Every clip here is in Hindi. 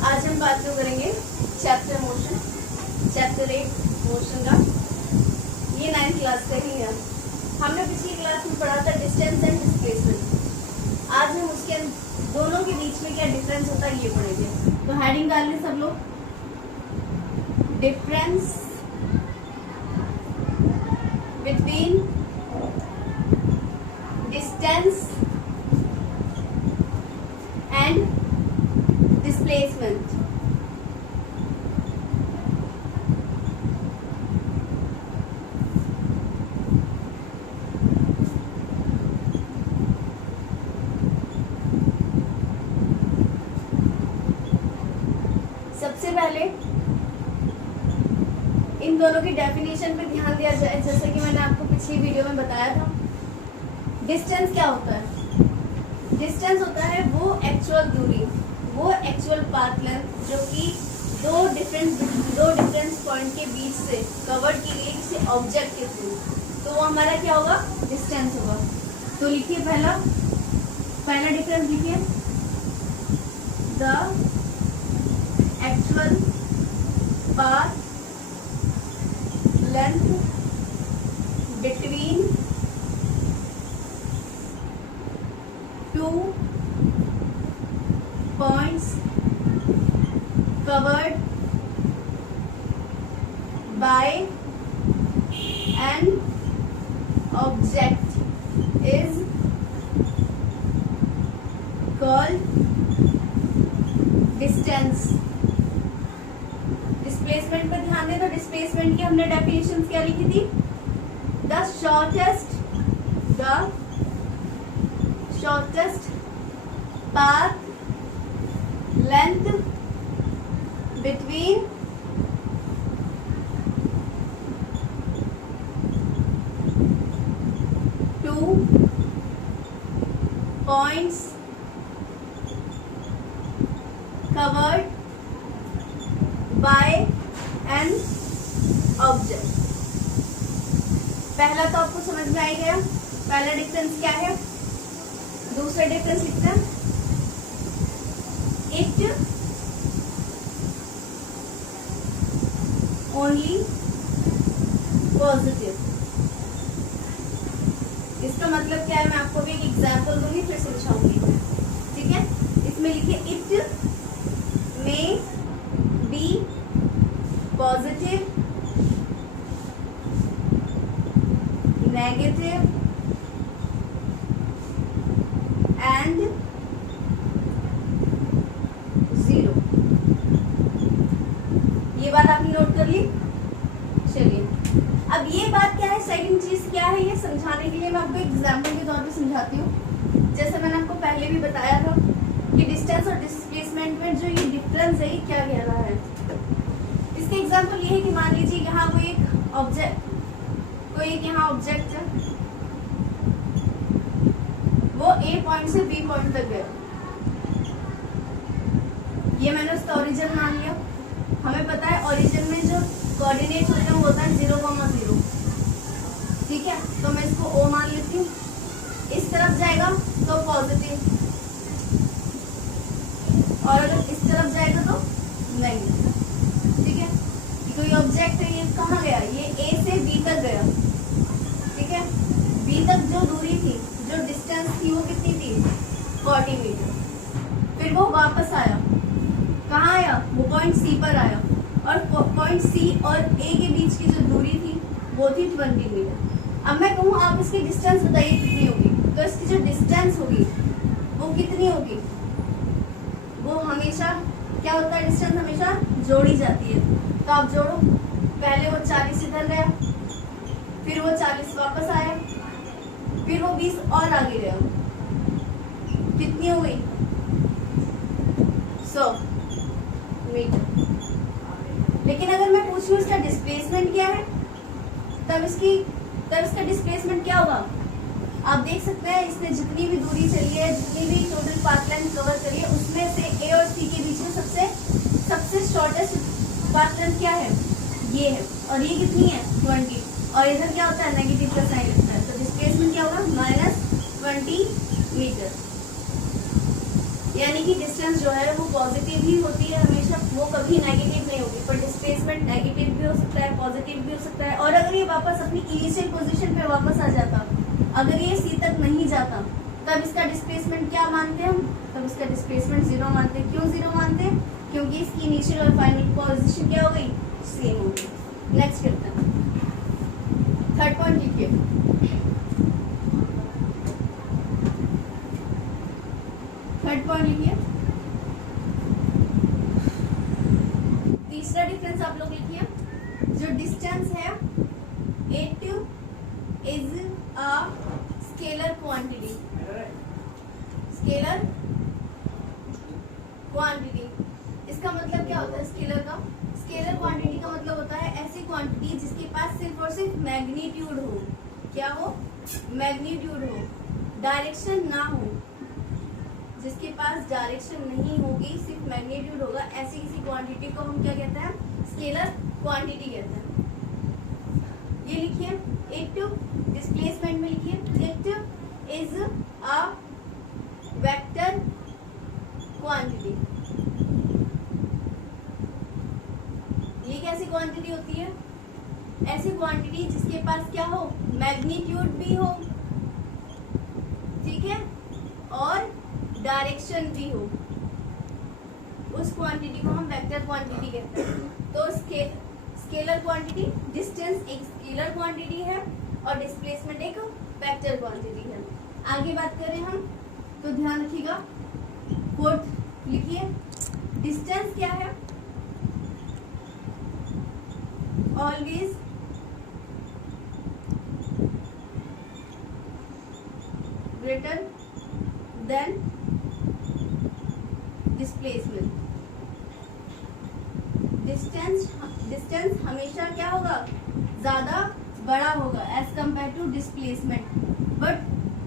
आज हम बात जो करेंगे चैप्टर 8 मोशन का। ये 9th क्लास का ही है। हमने पिछली क्लास में पढ़ा था डिस्टेंस एंड डिस्प्लेसमेंट। आज हम उसके दोनों के बीच में क्या डिफरेंस होता है ये पढ़ेंगे। तो हेडिंग डाल लें सब लोग, difference between distance and displacement. सबसे पहले इन दोनों की डेफिनेशन पे ध्यान दिया जाए। जैसे कि मैंने आपको पिछली वीडियो में बताया था, डिस्टेंस क्या होता है? डिस्टेंस होता है वो एक्चुअल दूरी, वो एक्चुअल पाथ लेंथ जो कि दो डिफरेंस पॉइंट के बीच से कवर की गई किसी ऑब्जेक्ट के थ्रू, तो वो हमारा क्या होगा? डिस्टेंस होगा। तो लिखिए पहला डिफरेंस लिखिए, the actual path length between two points covered by an object is called distance। Displacement पर ध्यान दें तो डिस्प्लेसमेंट की हमने डेफिनेशन क्या लिखी थी? The shortest path length between two points covered by an object। पहला तो आपको समझ में आ ही गया, पहला डिफरेंस क्या है। दूसरा डिफरेंस लिखते हैं, इट ओनली पॉजिटिव। इसका मतलब क्या है, मैं आपको भी एक एग्जाम्पल दूंगी फिर समझाऊंगी, ठीक है। इसमें लिखिए it may be positive, negative and zero. ये बात आपने नोट कर ली। चलिए अब ये बात क्या है, सेकंड चीज क्या है, ये समझाने के लिए मैं आपको एग्जांपल के तौर पे समझाती हूँ। जैसे मैंने आपको पहले भी बताया था कि डिस्टेंस और डिस्प्लेसमेंट में जो ये डिफरेंस है ये क्या कह रहा है। इसका एग्जांपल ये है कि मान लीजिए यहाँ कोई एक ऑब्जेक्ट है, वो ए पॉइंट से बी पॉइंट तक गया। ये मैंने उसका ओरिजिन मान लिया। हमें पता है ओरिजिन में जो कोऑर्डिनेट होते हैं वो होता है 0,0, ठीक है। तो मैं इसको O मान लेती हूँ। इस तरफ जाएगा तो पॉजिटिव, और अगर इस तरफ जाएगा तो नेगेटिव, ठीक है। कोई ऑब्जेक्ट है, ये कहाँ गया? ये A से B तक गया, ठीक है। B तक जो दूरी थी, जो डिस्टेंस थी वो कितनी थी? 40 मीटर। फिर वो वापस आया, कहाँ आया? वो पॉइंट सी पर आया, और पॉइंट सी और ए के बीच की जो दूरी थी वो थी 20 मीटर। अब मैं कहूँ आप इसकी डिस्टेंस बताइए कितनी होगी, तो इसकी जो डिस्टेंस होगी वो कितनी होगी? वो हमेशा क्या होता है, डिस्टेंस हमेशा जोड़ी जाती है। तो आप जोड़ो, पहले वो 40 इधर गया, फिर वो 40 वापस आया, फिर वो 20 और आगे गया, कितनी हो गई? 100 मीटर। लेकिन अगर मैं पूछूं इसका डिस्प्लेसमेंट क्या है, तब इसका डिस्प्लेसमेंट क्या होगा? आप देख सकते हैं इसने जितनी भी दूरी चली है, जितनी भी टोटल पाथ लेंथ कवर करी है, उसमें से ए और सी के बीच में सबसे शॉर्टेस्ट पाथ लेंथ क्या है? ये है। और ये कितनी है? 20। और इधर क्या होता है? नेगेटिव का साइन लगता है। तो डिस्प्लेसमेंट क्या होगा? -20 मीटर। यानी कि डिस्टेंस जो है वो पॉजिटिव ही होती है हमेशा, वो कभी नेगेटिव नहीं होगी। पर डिस्प्लेसमेंट नेगेटिव भी हो सकता है, पॉजिटिव भी हो सकता है। और अगर ये वापस अपनी इनिशियल पोजीशन पे वापस आ जाता, अगर ये सी तक नहीं जाता, तब इसका डिस्प्लेसमेंट क्या मानते हैं हम? तब इसका डिस्प्लेसमेंट 0 मानते हैं। क्यों 0 मानते हैं? क्योंकि इसकी इनिशियल और फाइनल पोजीशन क्या हो गई? सेम हो गई। नेक्स्ट करते हैं, थर्ड पॉइंट लिखिए। थर्ड पॉइंट लिखिए। तीसरा डिफरेंस आप लोग लिखिए, जो डिस्टेंस है it is a scalar quantity. Scalar quantity, इसका मतलब क्या होता है स्केलर का? स्केलर क्वांटिटी का मतलब होता है ऐसी क्वांटिटी जिसके पास सिर्फ और सिर्फ मैग्नीट्यूड हो। क्या हो? मैग्नीट्यूड हो, डायरेक्शन ना हो। जिसके पास डायरेक्शन नहीं होगी, सिर्फ मैग्नीट्यूड होगा, ऐसी किसी क्वांटिटी को हम क्या कहते हैं? स्केलर क्वांटिटी कहते हैं। ये लिखिए, इट डिस्प्लेसमेंट में लिखिए, it is a vector quantity. ये कैसी क्वांटिटी होती है? ऐसी क्वांटिटी जिसके पास क्या हो? मैग्नीट्यूड भी हो, ठीक है, और डायरेक्शन भी हो। उस क्वांटिटी को हम वेक्टर क्वांटिटी कहते हैं। तो स्केलर क्वांटिटी, डिस्टेंस एक स्केलर क्वांटिटी है और डिस्प्लेसमेंट एक वेक्टर क्वांटिटी है। आगे बात करें हम तो ध्यान रखिएगा, फोर्थ लिखिए, डिस्टेंस क्या है? Always greater than displacement. Distance हमेशा क्या होगा? ज्यादा बड़ा होगा as compare to displacement. But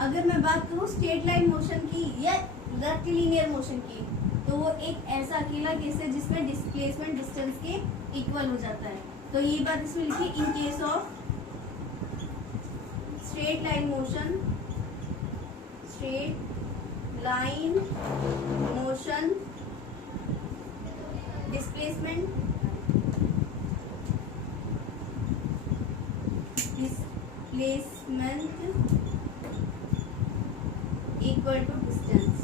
अगर मैं बात करूं स्ट्रेट लाइन मोशन की या रेक्टिलिनियर मोशन की, तो वो एक ऐसा अकेला केस है जिसमें डिस्प्लेसमेंट डिस्टेंस के इक्वल हो जाता है। तो ये बात इसमें लिखी, in case of straight line motion, straight line motion displacement equal to distance.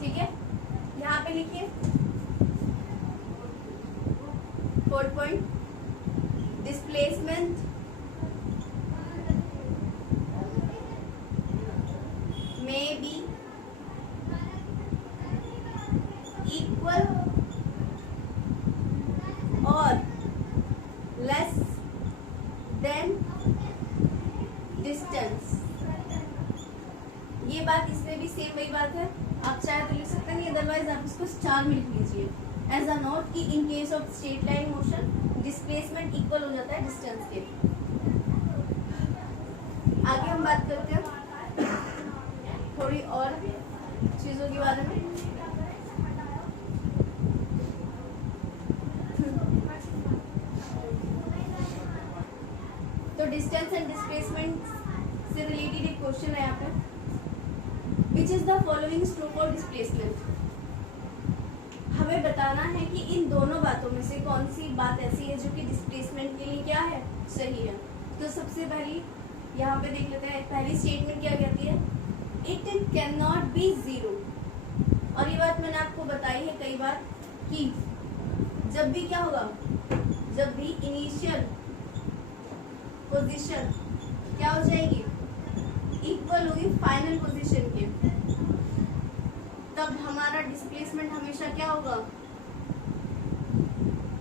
ठीक है, यहाँ पे लिखिए फोर्थ पॉइंट, डिस्प्लेसमेंट में बी इक्वल और लेस देन डिस्टेंस। ये बात इसमें भी सेम वही बात है, आप चाहे तो लिख सकते हैं, अदरवाइज आप इसको स्टार में लिख लीजिए एज अ नोट कि इन case of straight line motion displacement equal हो जाता है डिस्टेंस के। आगे हम बात करते हैं थोड़ी और चीजों के बारे में। तो डिस्टेंस एंड डिस्प्लेसमेंट से रिलेटेड एक क्वेश्चन है यहाँ पे, which is the following true for displacement. हमें बताना है कि इन दोनों बातों में से कौन सी बात ऐसी है जो कि डिस्प्लेसमेंट के लिए क्या है? सही है। तो सबसे पहली यहाँ पे देख लेते हैं, पहली स्टेटमेंट क्या कहती है? It can not be zero. और ये बात मैंने आपको बताई है कई बार कि जब भी क्या होगा, जब भी इनिशियल पोजीशन क्या हो जाएगी? इक्वल होगी फाइनल पोजीशन के, तब हमारा डिस्प्लेसमेंट हमेशा क्या होगा?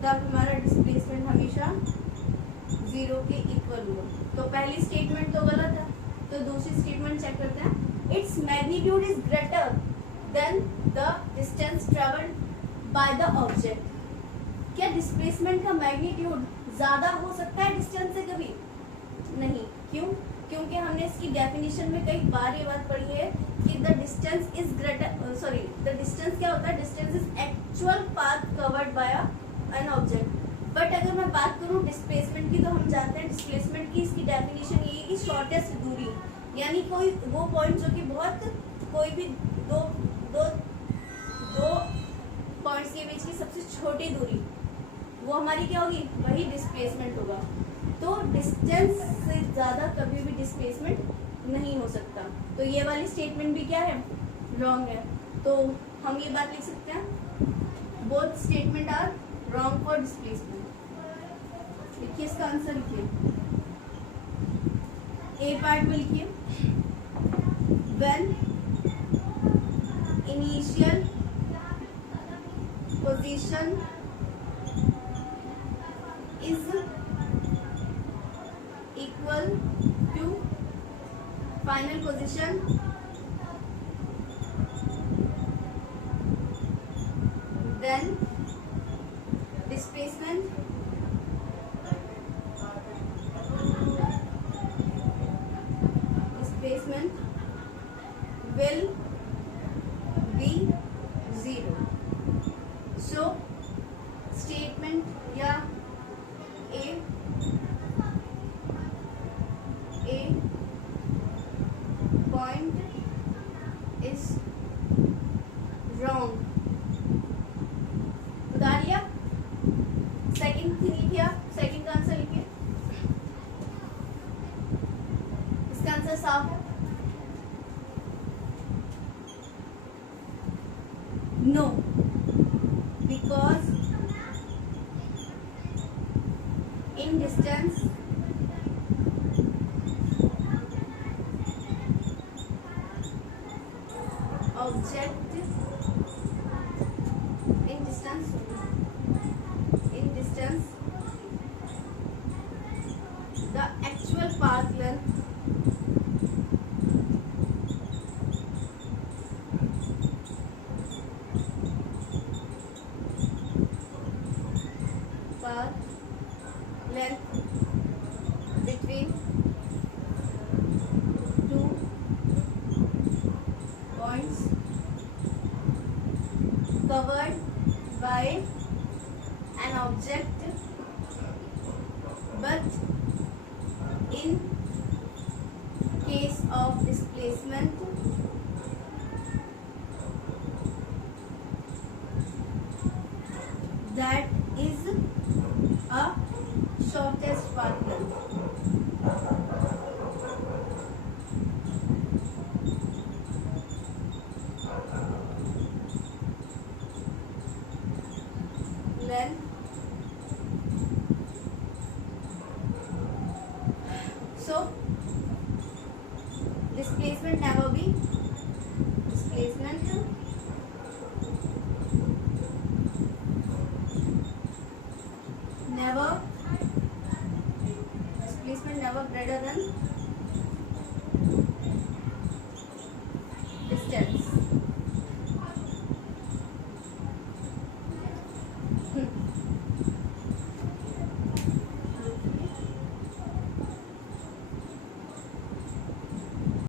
तब हमारा डिस्प्लेसमेंट हमेशा 0 के इक्वल होगा। तो पहली स्टेटमेंट तो गलत है, तो दूसरी स्टेटमेंट चेक करते हैं। Its magnitude is greater than the distance travelled by the object. क्या डिस्प्लेसमेंट का मैग्नीट्यूड ज्यादा हो सकता है डिस्टेंस से? कभी नहीं। क्यों? क्योंकि हमने इसकी डेफिनेशन में कई बार ये बात पढ़ी है कि the distance is greater, sorry the distance क्या होता है? Distance is actual path covered by an object. But अगर मैं बात करूं डिस्प्लेसमेंट की, तो हम जानते हैं डिस्प्लेसमेंट की इसकी डेफिनेशन ये है कि शॉर्टेस्ट दूरी, यानी कोई वो पॉइंट जो कि बहुत, कोई भी दो दो दो पॉइंट्स के बीच की सबसे छोटी दूरी, वो हमारी क्या होगी, वही डिस्प्लेसमेंट होगा। तो डिस्टेंस से ज्यादा कभी भी डिस्प्लेसमेंट नहीं हो सकता। तो ये वाली स्टेटमेंट भी क्या है, रॉन्ग है। तो हम ये बात लिख सकते हैं, both statement are wrong for displacement. लिखिए इसका आंसर, लिखिए ए पार्ट में लिखिए, when initial position is equal to final position, then displacement will be 0. So statement या A point is wrong। बता दिया। सेकंड थिंग लिखिए, आप सेकंड का आंसर लिखिए। इसका आंसर साफ है, no, because in distance object in distance the actual path length between two points covered by an object, but in case of displacement that is a shortest path length। So displacement never be never greater than